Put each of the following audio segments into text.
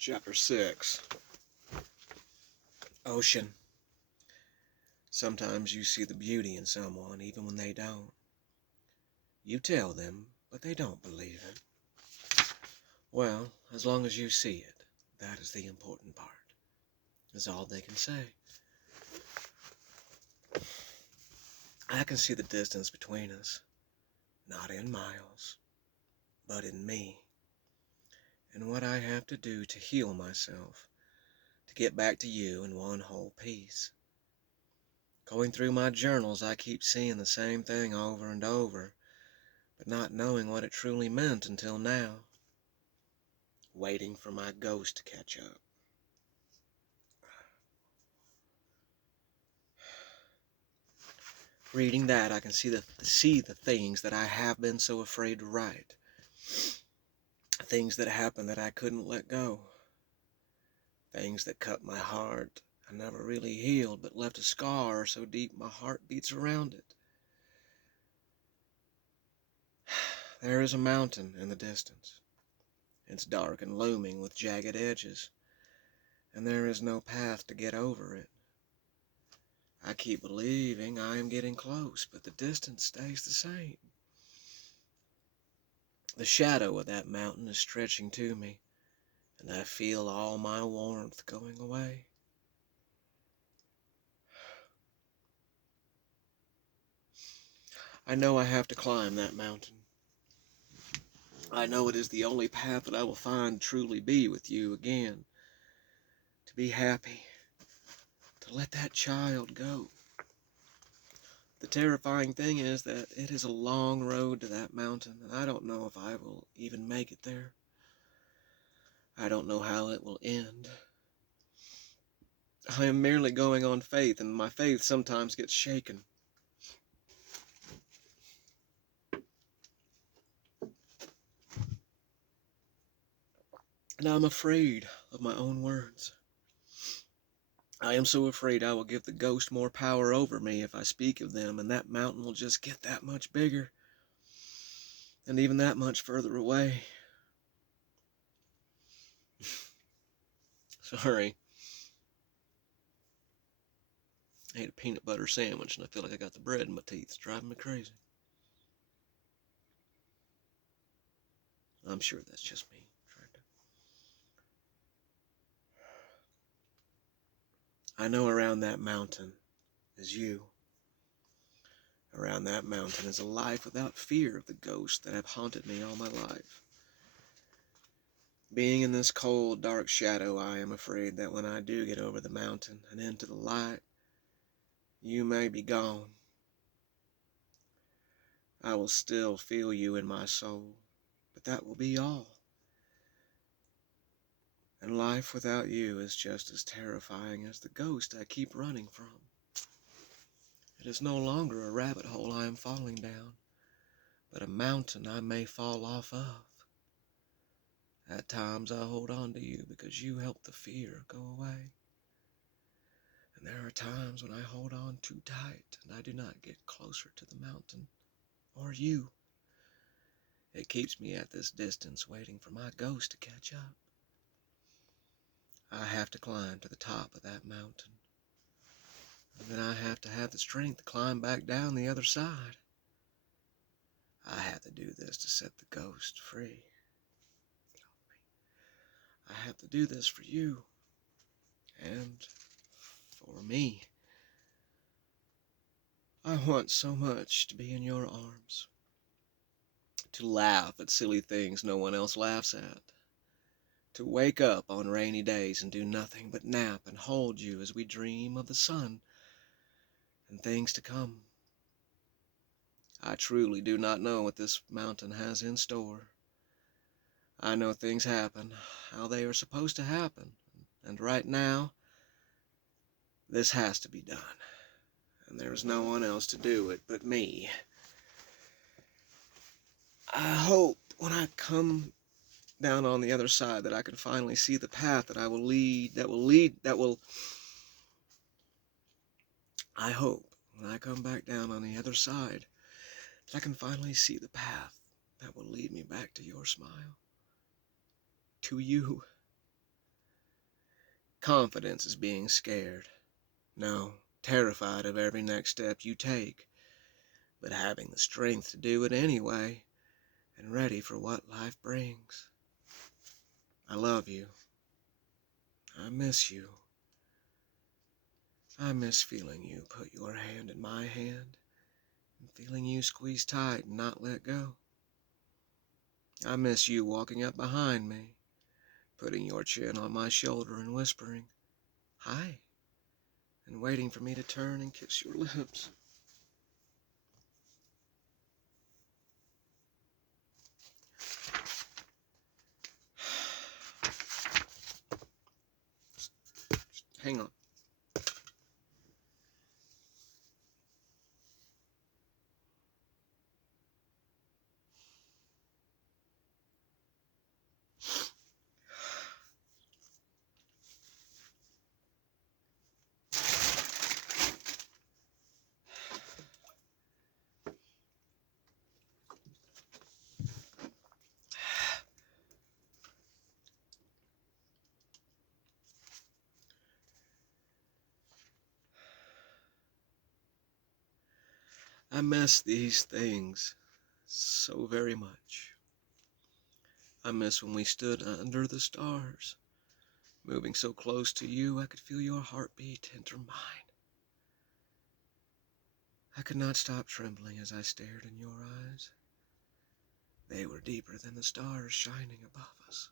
Chapter 6. Ocean. Sometimes you see the beauty in someone even when they don't. You tell them, but they don't believe it. Well, as long as you see it, that is the important part. Is all they can say. I can see the distance between us, not in miles, but in me, and what I have to do to heal myself, to get back to you in one whole piece. Going through my journals, I keep seeing the same thing over and over, but not knowing what it truly meant until now. Waiting for my ghost to catch up. Reading that, I can see the things that I have been so afraid to write. Things that happened that I couldn't let go. Things that cut my heart and never really healed, but left a scar so deep my heart beats around it. There is a mountain in the distance. It's dark and looming with jagged edges, and there is no path to get over it. I keep believing I am getting close, but the distance stays the same. The shadow of that mountain is stretching to me, and I feel all my warmth going away. I know I have to climb that mountain. I know it is the only path that I will find to truly be with you again. To be happy. To let that child go. The terrifying thing is that it is a long road to that mountain, and I don't know if I will even make it there. I don't know how it will end. I am merely going on faith, and my faith sometimes gets shaken. And I'm afraid of my own words. I am so afraid I will give the ghost more power over me if I speak of them, and that mountain will just get that much bigger, and even that much further away. Sorry. I ate a peanut butter sandwich, and I feel like I got the bread in my teeth. It's driving me crazy. I'm sure that's just me trying to... I know around that mountain is you. Around that mountain is a life without fear of the ghosts that have haunted me all my life. Being in this cold, dark shadow, I am afraid that when I do get over the mountain and into the light, you may be gone. I will still feel you in my soul, but that will be all. And life without you is just as terrifying as the ghost I keep running from. It is no longer a rabbit hole I am falling down, but a mountain I may fall off of. At times I hold on to you because you help the fear go away. And there are times when I hold on too tight and I do not get closer to the mountain or you. It keeps me at this distance waiting for my ghost to catch up. I have to climb to the top of that mountain. And then I have to have the strength to climb back down the other side. I have to do this to set the ghost free. I have to do this for you. And for me. I want so much to be in your arms. To laugh at silly things no one else laughs at. To wake up on rainy days and do nothing but nap and hold you as we dream of the sun and things to come. I truly do not know what this mountain has in store. I know things happen how they are supposed to happen, and right now, this has to be done, and there is no one else to do it but me. I hope when I come down on the other side that I can finally see the path that I hope when I come back down on the other side that I can finally see the path that will lead me back to your smile. To you. Confidence is being scared. No, terrified of every next step you take, but having the strength to do it anyway, and ready for what life brings. I love you. I miss you. I miss feeling you put your hand in my hand, and feeling you squeeze tight and not let go. I miss you walking up behind me, putting your chin on my shoulder and whispering, "Hi," and waiting for me to turn and kiss your lips. Hang on. I miss these things so very much. I miss when we stood under the stars, moving so close to you I could feel your heartbeat enter mine. I could not stop trembling as I stared in your eyes. They were deeper than the stars shining above us.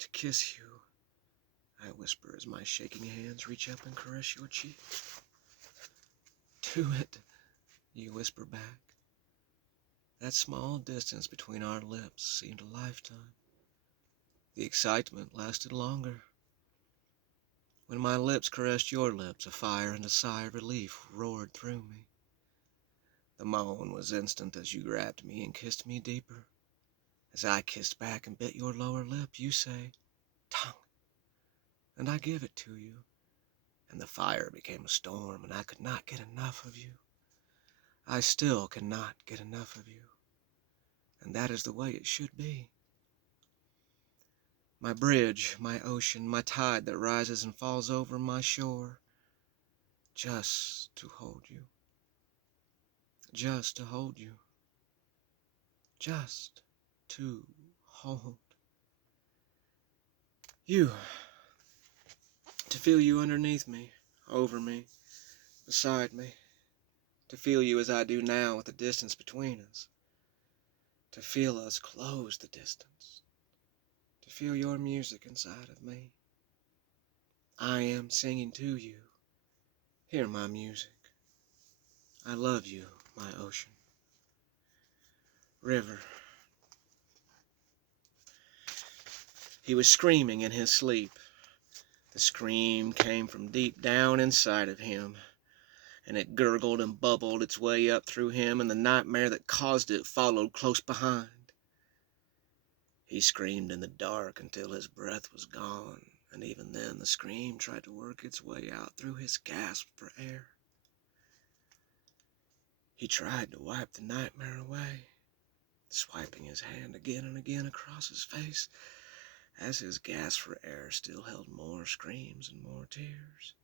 To kiss you, I whisper as my shaking hands reach up and caress your cheek. Do it, you whisper back. That small distance between our lips seemed a lifetime. The excitement lasted longer. When my lips caressed your lips, a fire and a sigh of relief roared through me. The moan was instant as you grabbed me and kissed me deeper. As I kissed back and bit your lower lip, you say, "Tongue," and I give it to you. And the fire became a storm, and I could not get enough of you. I still cannot get enough of you. And that is the way it should be. My bridge, my ocean, my tide that rises and falls over my shore. Just to hold you. Just to hold you. Just to hold you. To feel you underneath me, over me, beside me. To feel you as I do now with the distance between us. To feel us close the distance. To feel your music inside of me. I am singing to you. Hear my music. I love you, my ocean. River. He was screaming in his sleep. The scream came from deep down inside of him, and it gurgled and bubbled its way up through him, and the nightmare that caused it followed close behind. He screamed in the dark until his breath was gone, and even then the scream tried to work its way out through his gasp for air. He tried to wipe the nightmare away, swiping his hand again and again across his face, as his gasp for air still held more screams and more tears.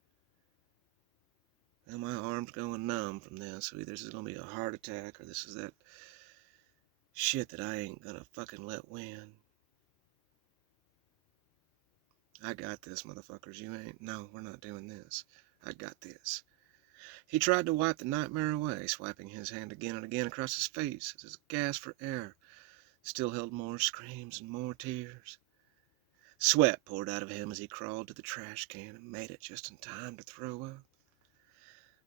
And my arm's going numb from this, so either this is gonna be a heart attack or this is that shit that I ain't gonna fucking let win. I got this, motherfuckers. You ain't. No, we're not doing this. I got this. He tried to wipe the nightmare away, swiping his hand again and again across his face as his gasp for air still held more screams and more tears. Sweat poured out of him as he crawled to the trash can and made it just in time to throw up.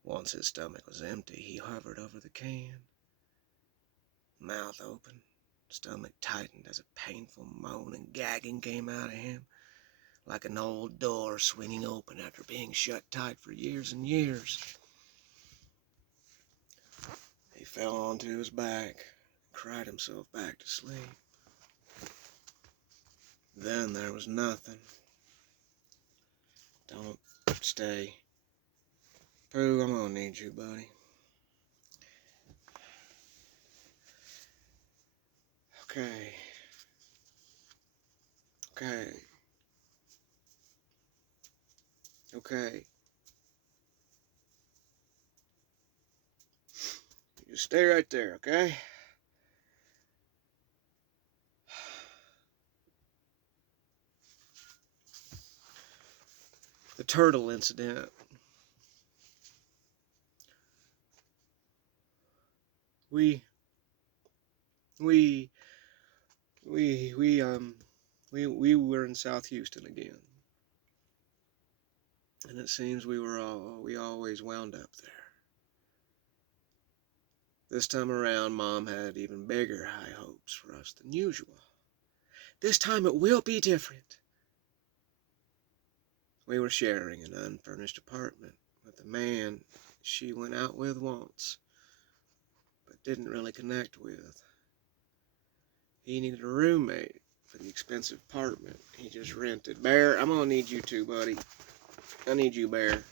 Once his stomach was empty, he hovered over the can. Mouth open, stomach tightened as a painful moan and gagging came out of him, like an old door swinging open after being shut tight for years and years. He fell onto his back and cried himself back to sleep. Then there was nothing. Don't stay. Pooh, I'm gonna need you, buddy. Okay. Okay. Okay. You just stay right there, okay? The turtle incident. We we we we um we were in South Houston again. And it seems we always wound up there. This time around, Mom had even bigger high hopes for us than usual. This time it will be different. We were sharing an unfurnished apartment with a man she went out with once, but didn't really connect with. He needed a roommate for the expensive apartment he just rented. Bear, I'm gonna need you too, buddy. I need you, Bear.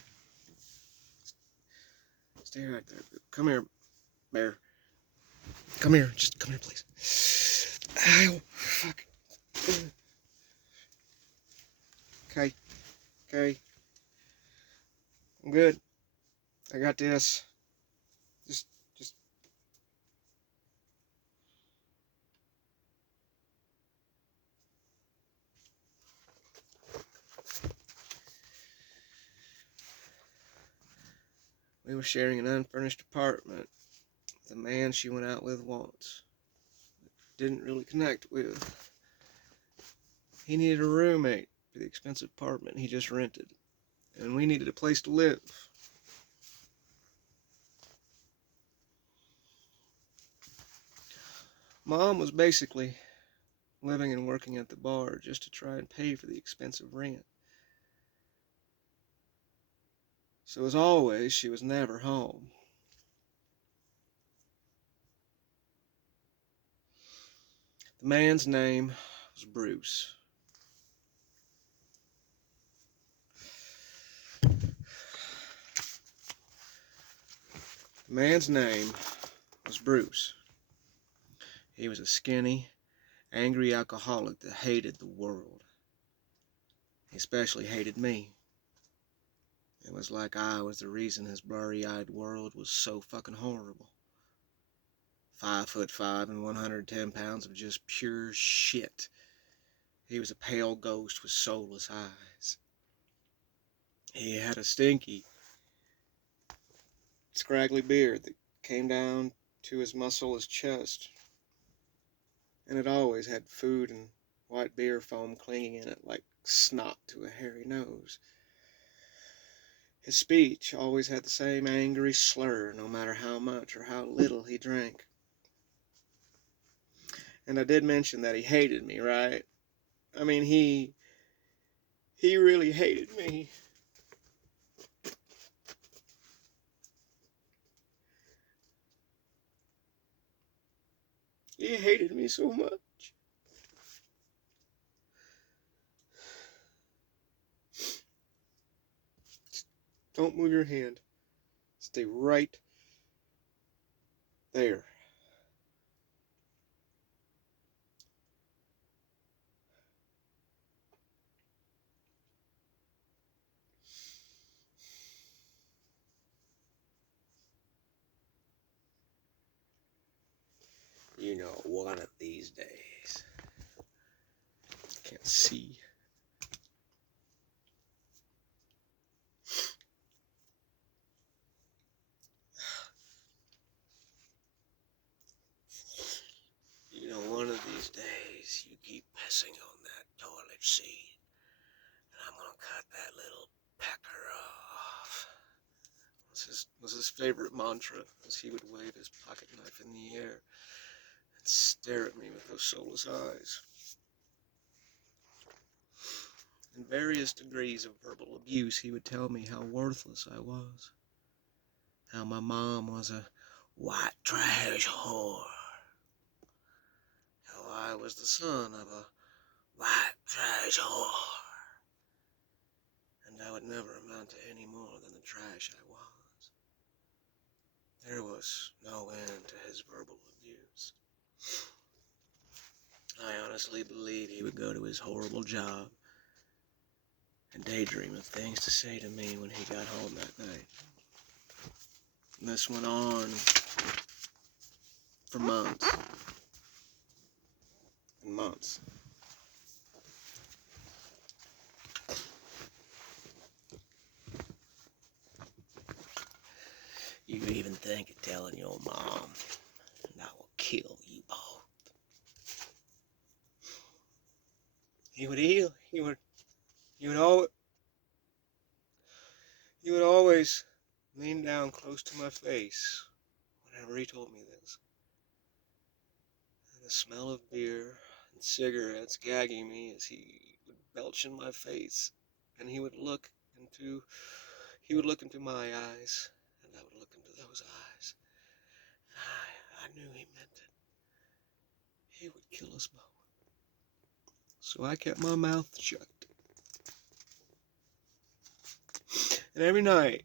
Stay right there. Come here, Bear. Come here. Just come here, please. Ow. Fuck. Okay. Okay. I'm good. I got this. Just. We were sharing an unfurnished apartment with a man she went out with once. Didn't really connect with. He needed a roommate for the expensive apartment he just rented. And we needed a place to live. Mom was basically living and working at the bar just to try and pay for the expensive rent. So as always, she was never home. The man's name was Bruce. The man's name was Bruce. He was a skinny, angry alcoholic that hated the world. He especially hated me. It was like I was the reason his blurry-eyed world was so fucking horrible. 5'5" and 110 pounds of just pure shit. He was a pale ghost with soulless eyes. He had a stinky, scraggly beard that came down to his muscleless chest, and it always had food and white beer foam clinging in it like snot to a hairy nose. His speech always had the same angry slur, no matter how much or how little he drank. And I did mention that he hated me, right? I mean, he really hated me. He hated me so much. Don't move your hand. Stay right there. You know, one of these days. Can't see. You know, one of these days, you keep pissing on that toilet seat, and I'm gonna cut that little pecker off. Was his favorite mantra, as he would wave his pocket knife in the air and stare at me with those soulless eyes. In various degrees of verbal abuse, he would tell me how worthless I was, how my mom was a white trash whore, how I was the son of a white trash whore, and I would never amount to any more than the trash I was. There was no end to his verbal abuse. I honestly believe he would go to his horrible job and daydream of things to say to me when he got home that night. And this went on for months and months. You even think of telling your mom, and I will kill you both. He would always lean down close to my face whenever he told me this. And the smell of beer and cigarettes gagging me as he would belch in my face, and he would look into my eyes, and I would look into those eyes. I knew he meant it. He would kill us both. So I kept my mouth shut. And every night,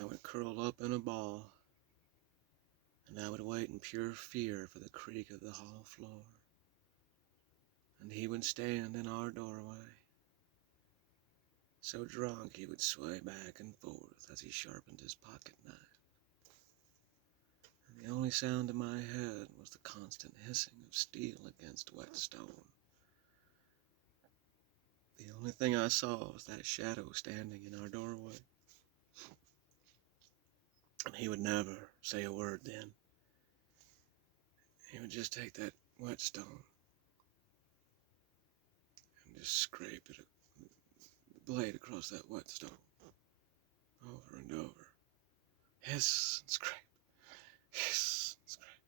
I would curl up in a ball, and I would wait in pure fear for the creak of the hall floor. And he would stand in our doorway, so drunk he would sway back and forth as he sharpened his pocket knife. And the only sound in my head was the constant hissing of steel against wet stone. The only thing I saw was that shadow standing in our doorway. And he would never say a word then. He would just take that whetstone and just scrape the blade across that whetstone over and over. Hiss and scrape, hiss and scrape.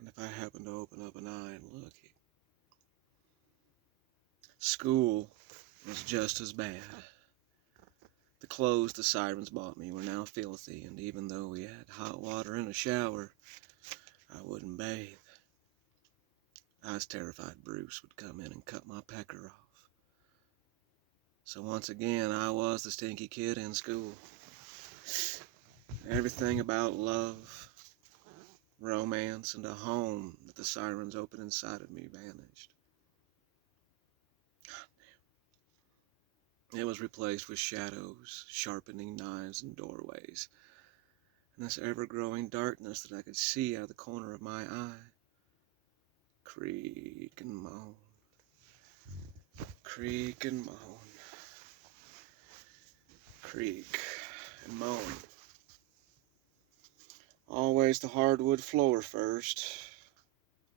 And if I happened to open up an eye and look, school was just as bad. The clothes the sirens bought me were now filthy, and even though we had hot water and a shower, I wouldn't bathe. I was terrified Bruce would come in and cut my pecker off. So once again, I was the stinky kid in school. Everything about love, romance, and a home that the sirens opened inside of me vanished. It was replaced with shadows, sharpening knives and doorways, and this ever-growing darkness that I could see out of the corner of my eye. Creak and moan, creak and moan, creak and moan. always the hardwood floor first,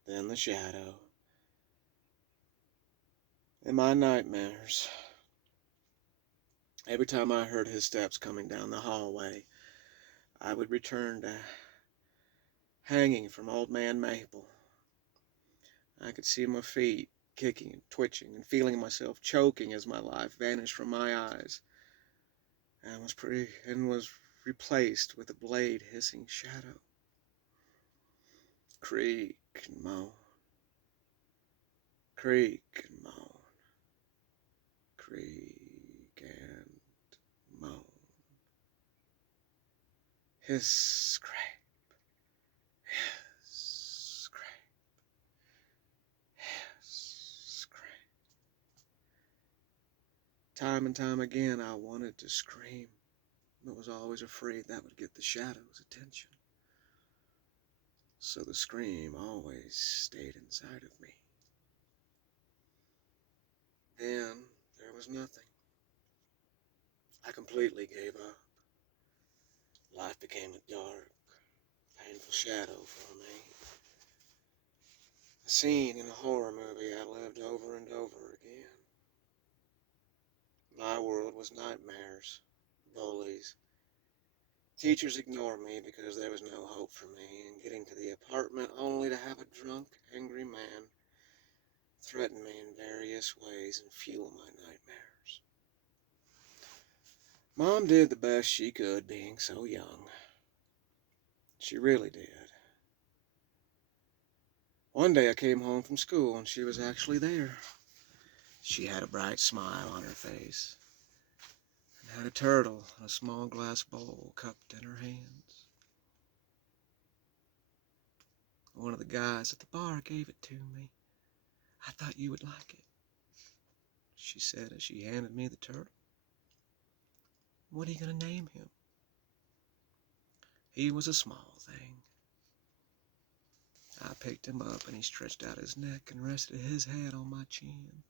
then the shadow. In my nightmares, every time I heard his steps coming down the hallway, I would return to hanging from Old Man Maple. I could see my feet kicking and twitching and feeling myself choking as my life vanished from my eyes and was replaced with a blade hissing shadow. Creak and moan, creak and moan, creak and moan. Hiss, scrape, hiss, scrape, hiss, scrape. Time and time again I wanted to scream, but was always afraid that would get the shadow's attention. So the scream always stayed inside of me. Then there was nothing. I completely gave up. Life became a dark, painful shadow for me. A scene in a horror movie I lived over and over again. My world was nightmares, bullies. Teachers ignored me because there was no hope for me, and getting to the apartment only to have a drunk, angry man threaten me in various ways and fuel my nightmares. Mom did the best she could being so young. She really did. One day I came home from school and she was actually there. She had a bright smile on her face and had a turtle in a small glass bowl cupped in her hands. One of the guys at the bar gave it to me. I thought you would like it, she said as she handed me the turtle. What are you going to name him? He was a small thing. I picked him up and he stretched out his neck and rested his head on my chin.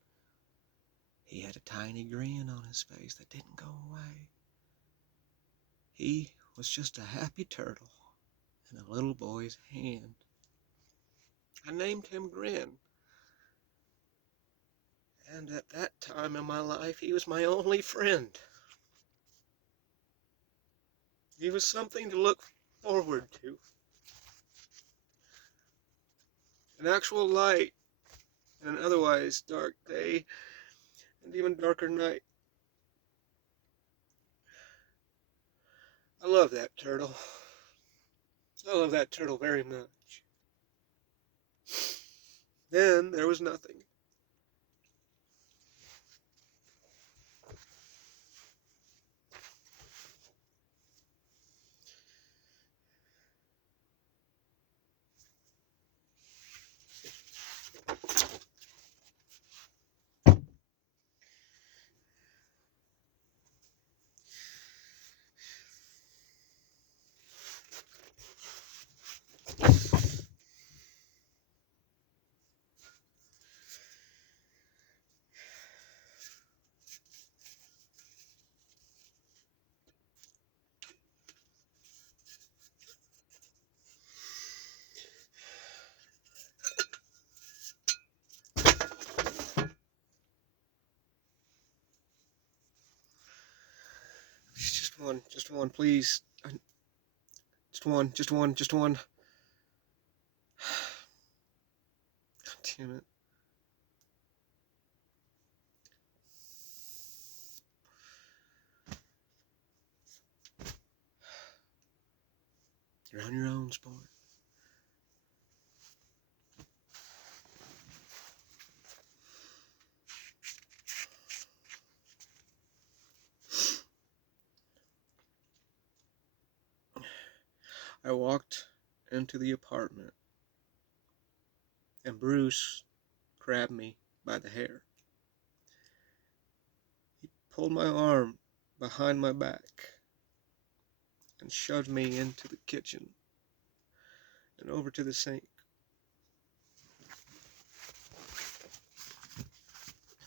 He had a tiny grin on his face that didn't go away. He was just a happy turtle in a little boy's hand. I named him Grin. And at that time in my life, he was my only friend. He was something to look forward to. An actual light in an otherwise dark day and even darker night. I love that turtle. I love that turtle very much. Then there was nothing. Just one, please. Just one. Damn it. You're on your own, sport. I walked into the apartment, and Bruce grabbed me by the hair. He pulled my arm behind my back and shoved me into the kitchen and over to the sink.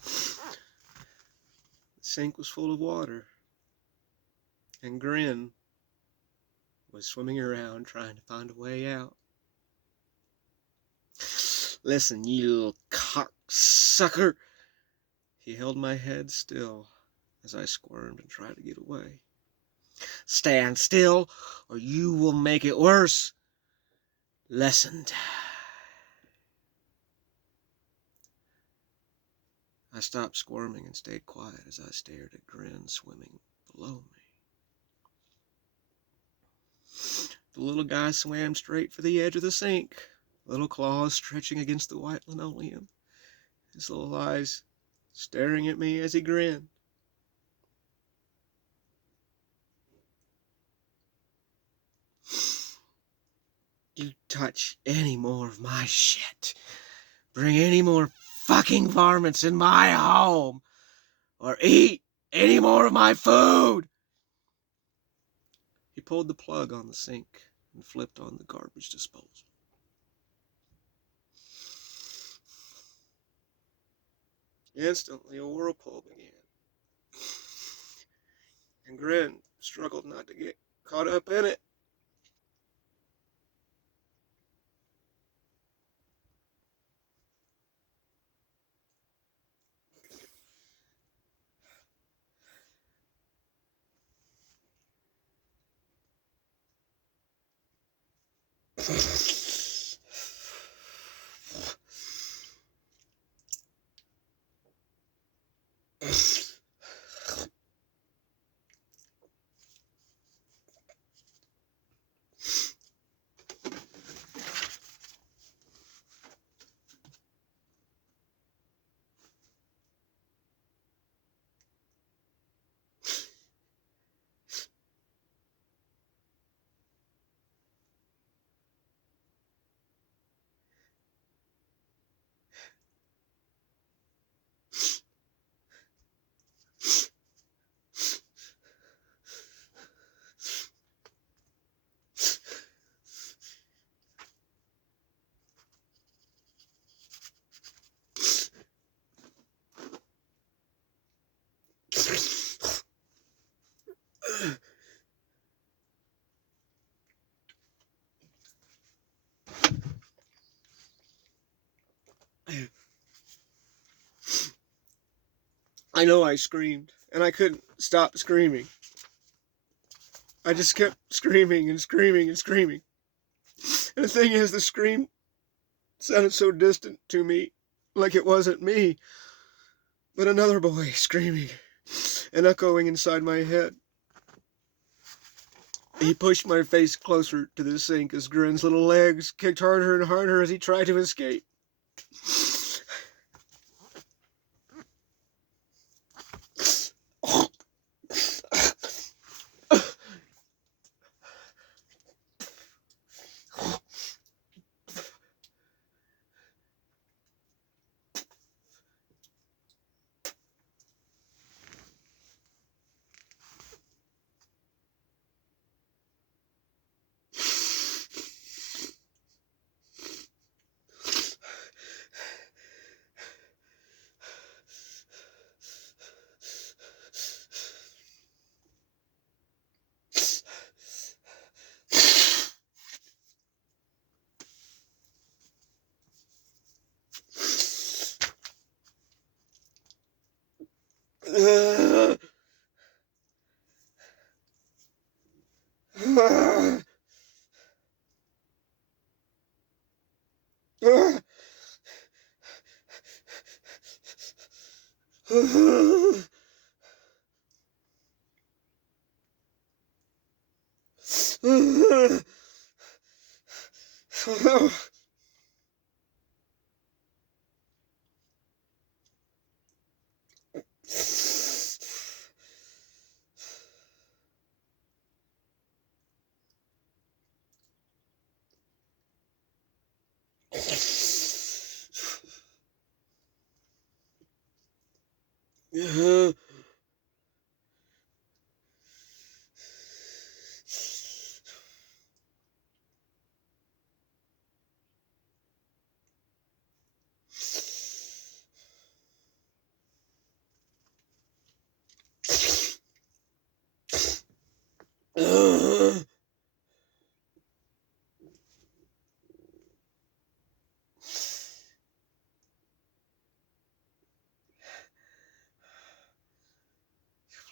The sink was full of water, and Grin was swimming around trying to find a way out. Listen, you little cocksucker. He held my head still as I squirmed and tried to get away. Stand still, or you will make it worse. Listened. I stopped squirming and stayed quiet as I stared at Grin swimming below me. The little guy swam straight for the edge of the sink, little claws stretching against the white linoleum, his little eyes staring at me as he grinned. You touch any more of my shit, bring any more fucking varmints in my home, or eat any more of my food. He pulled the plug on the sink and flipped on the garbage disposal. Instantly, a whirlpool began, and Grin struggled not to get caught up in it. I know I screamed, and I couldn't stop screaming. I just kept screaming and screaming and screaming. And the thing is, the scream sounded so distant to me, like it wasn't me, but another boy screaming and echoing inside my head. He pushed my face closer to the sink as Grin's little legs kicked harder and harder as he tried to escape.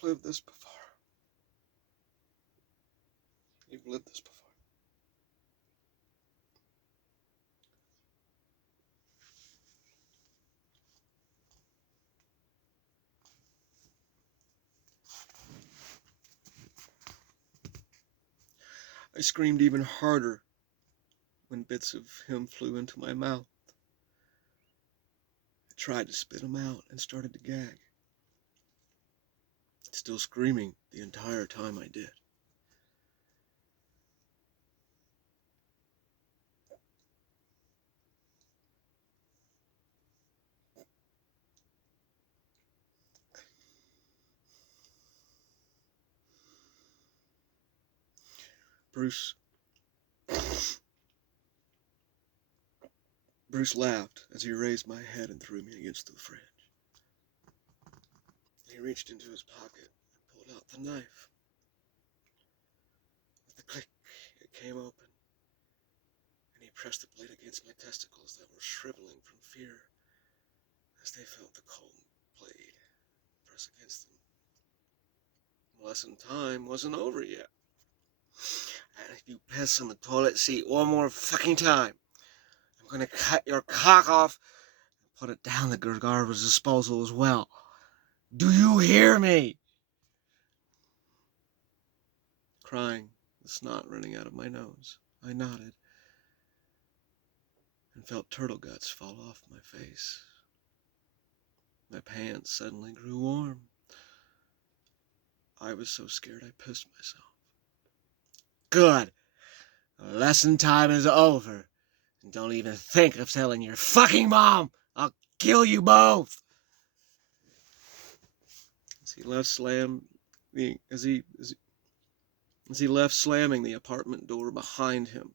lived this before. You've lived this before. I screamed even harder when bits of him flew into my mouth. I tried to spit them out and started to gag, still screaming the entire time I did. Bruce laughed as he raised my head and threw me against the fridge. He reached into his pocket and pulled out the knife. With a click, it came open, and he pressed the blade against my testicles that were shriveling from fear as they felt the cold blade press against them. Lesson time wasn't over yet. And if you piss on the toilet seat one more fucking time, I'm gonna cut your cock off and put it down the garbage disposal as well. Do you hear me? Crying, the snot running out of my nose, I nodded and felt turtle guts fall off my face. My pants suddenly grew warm. I was so scared I pissed myself. Good. Lesson time is over. And don't even think of telling your fucking mom. I'll kill you both. As he left slamming the apartment door behind him,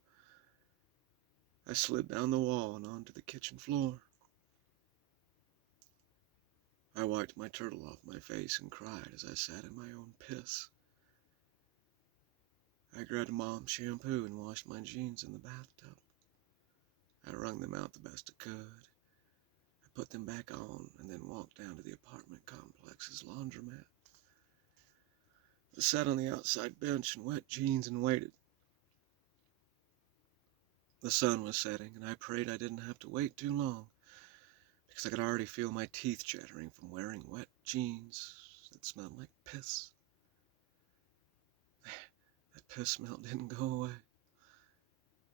I slid down the wall and onto the kitchen floor. I wiped my turtle off my face and cried as I sat in my own piss. I grabbed Mom's shampoo and washed my jeans in the bathtub. I wrung them out the best I could. I put them back on and then walked down to the apartment complex's laundromat. I sat on the outside bench in wet jeans and waited. The sun was setting, and I prayed I didn't have to wait too long, because I could already feel my teeth chattering from wearing wet jeans that smelled like piss. That piss smell didn't go away.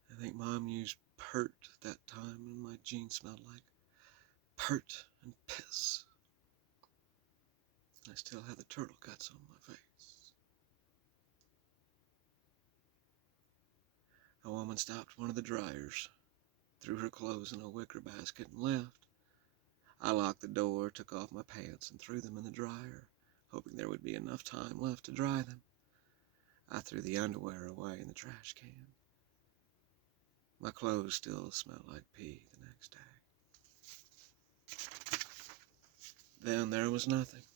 I think Mom used pert at that time, and my jeans smelled like pert and piss. I still had the turtle guts on my face. A woman stopped one of the dryers, threw her clothes in a wicker basket, and left. I locked the door, took off my pants, and threw them in the dryer, hoping there would be enough time left to dry them. I threw the underwear away in the trash can. My clothes still smelled like pee the next day. Then there was nothing.